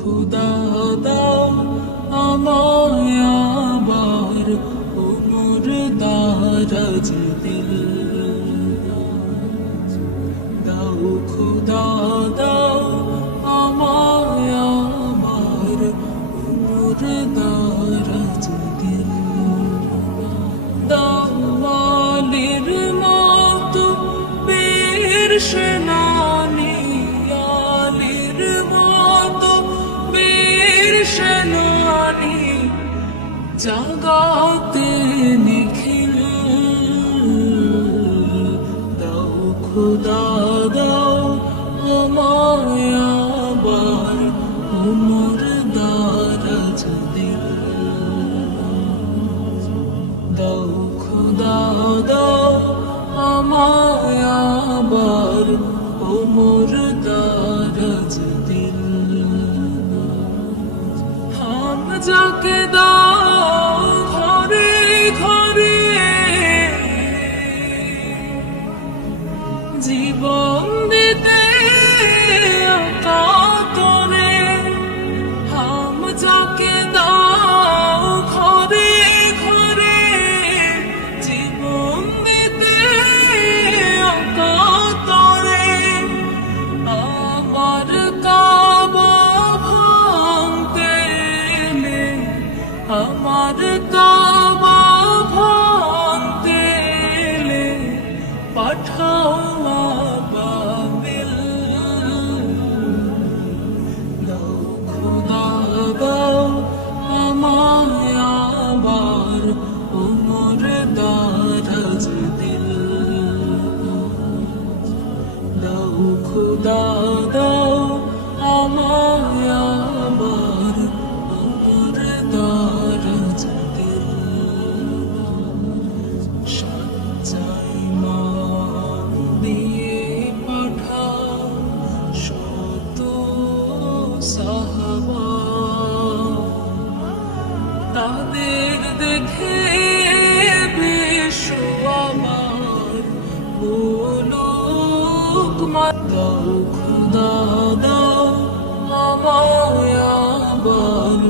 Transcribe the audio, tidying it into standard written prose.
খুদা দাও আমায় আবার উমর দারাজ দিল দাও খুদা দাও আমায় আবার উমর দারাজ দিল দাওয়ালির মতো বীর সেনানী আলীর মতো বীর সেনানী জাগাতে নিখিল দাও খুদা দাও আমায় আবার উমর দারাজ দিল দাও খুদা দাও আমায় আবার উমর দারাজ দিল হামজাকে দাও ঘরে ঘরে জীবন দিতে কাতরে হামজাকে দাও ঘরে ঘরে জীবন দিতে কাতরে আমার কাবা ভাঙতে এলে আমার কাবা ভাঙতে এলে পাঠাও আবাবিল দাও খুদা দাও আমায় আবার উমর দারাজ দিল দাও খুদা দাও আমায় আবার উমর দারাজ দিল সজ্জাই মান দিয়ে পাঠাও শত সাহাবা তাদের দেখে বিশ্ব আমার মুলুক দাও খুদা দাও আমায় আবার